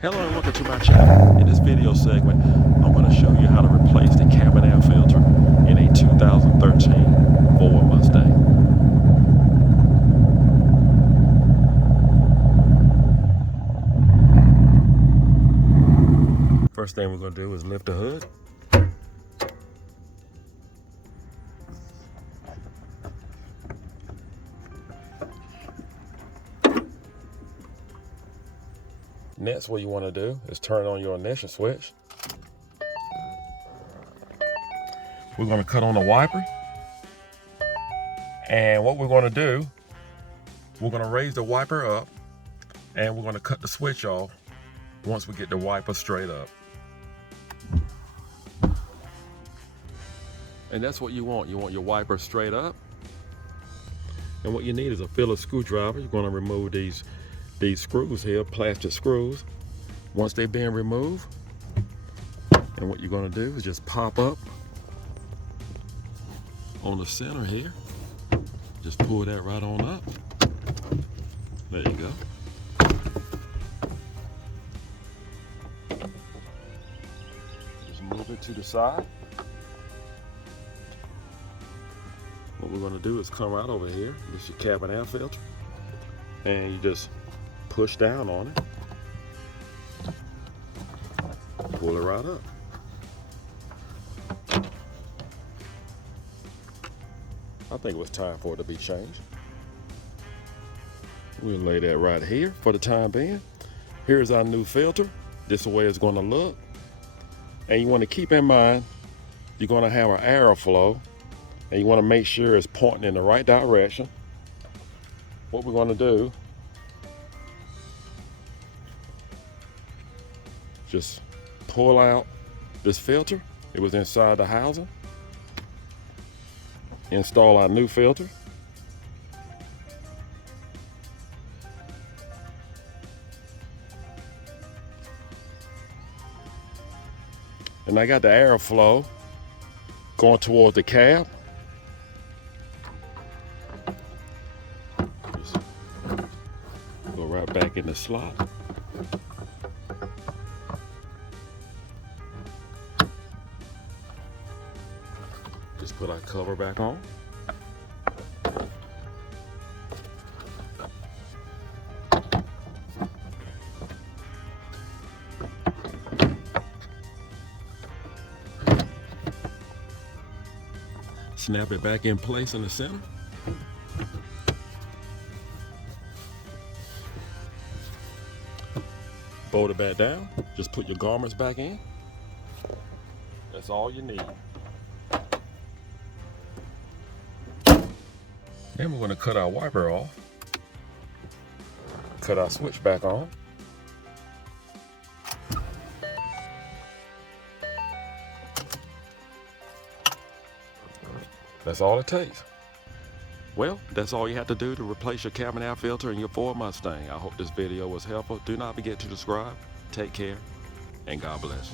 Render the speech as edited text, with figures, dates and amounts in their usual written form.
Hello and welcome to my channel. In this video segment, I'm going to show you how to replace the cabin air filter in a 2013 Ford Mustang. First thing we're going to do is lift the hood. Next, what you want to do is turn on your ignition switch. We're going to cut on the wiper. And what we're going to do, we're going to raise the wiper up and we're going to cut the switch off once we get the wiper straight up. And that's what you want. You want your wiper straight up. And what you need is a Phillips screwdriver. You're going to remove these screws here, plastic screws. Once they've been removed, and what you're going to do is just pop up on the center here. Just pull that right on up. There you go. Just move it to the side. What we're going to do is come right over here. This is your cabin air filter, and you just push down on it, pull it right up. I think it was time for it to be changed. We'll lay that right here for the time being. Here's our new filter. This is the way it's going to look. And you want to keep in mind, you're going to have an airflow, and you want to make sure it's pointing in the right direction. What we're going to do, just pull out this filter. It was inside the housing. Install our new filter. And I got the airflow going towards the cab. Just go right back in the slot. Just put our cover back on. Snap it back in place in the center. Fold it back down. Just put your garments back in. That's all you need. Then we're going to cut our wiper off, cut our switch back on. That's all it takes. Well, that's all you have to do to replace your cabin air filter in your Ford Mustang. I hope this video was helpful. Do not forget to subscribe. Take care, and God bless.